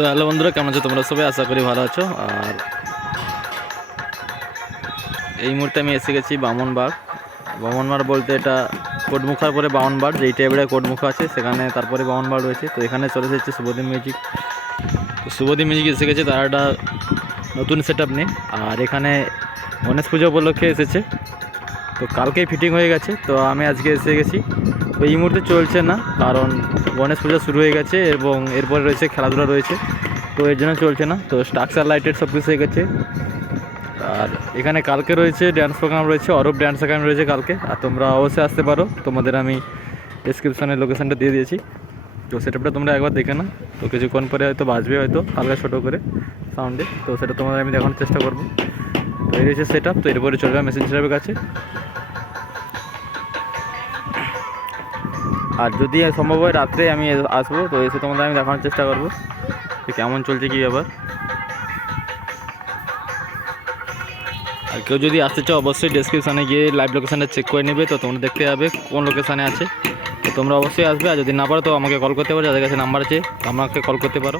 So hello বন্ধুরা, কেমন আছো তোমরা সবাই? আশা করি ভালো আছো। আর এই মুহূর্তে আমি এসে গেছি বামনবাগ। বামনবাগ বলতে এটা কোটমুখার পরে বামনবাগ, যেই টাইপের কোটমুখা আছে, সেখানে তারপরে বামনবাগ রয়েছে। তো এখানে চলে এসেছে শুভদিন মিউজিক। তো শুভদিন মিউজিক এসে গেছে, তারা একটা নতুন সেট আপ নিয়ে। আর এখানে গণেশ পুজো উপলক্ষে এসেছে। তো কালকেই ফিটিং হয়ে গেছে, তো আমি আজকে এসে গেছি। তো এই মুহূর্তে চলছে না, কারণ গণেশ পূজা শুরু হয়ে গেছে এবং এরপরে রয়েছে খেলাধুলা রয়েছে, তো এর জন্য চলছে না। তো স্ট্রাকচার লাইটের সব কিছু হয়ে গেছে। আর এখানে কালকে রয়েছে ড্যান্স প্রোগ্রাম রয়েছে, অরূপ ড্যান্স একাডেমি রয়েছে কালকে, আর তোমরা অবশ্যই আসতে পারো। তোমাদের আমি ডিসক্রিপশনে লোকেশানটা দিয়ে দিয়েছি। তো সেটআপটা তোমরা একবার দেখে না তো কিছুক্ষণ পরে হয়তো বাজবে হয়তো, হালকা ছোটো করে সাউন্ডে তো সেটা তোমাদের আমি দেখানোর চেষ্টা করব। তো এই রয়েছে সেট আপ তো এরপরে চলবে মেশিন সেটআপের কাছে। আর যদি সম্ভব হয় রাত্রে আমি আসব, তো এসে তোমাদের আমি দেখানোর চেষ্টা করব যে কেমন চলছে কী ব্যাপার। আর কেউ যদি আসতে চাও, অবশ্যই ডিসক্রিপশানে গিয়ে লাইভ লোকেশানটা চেক করে নেবে, তো তোমরা দেখতে যাবে কোন লোকেশানে আছে। তো তোমরা অবশ্যই আসবে, আর যদি না পারো, তো আমাকে কল করতে পারো, যাদের কাছে নাম্বার আছে আমাকে কল করতে পারো।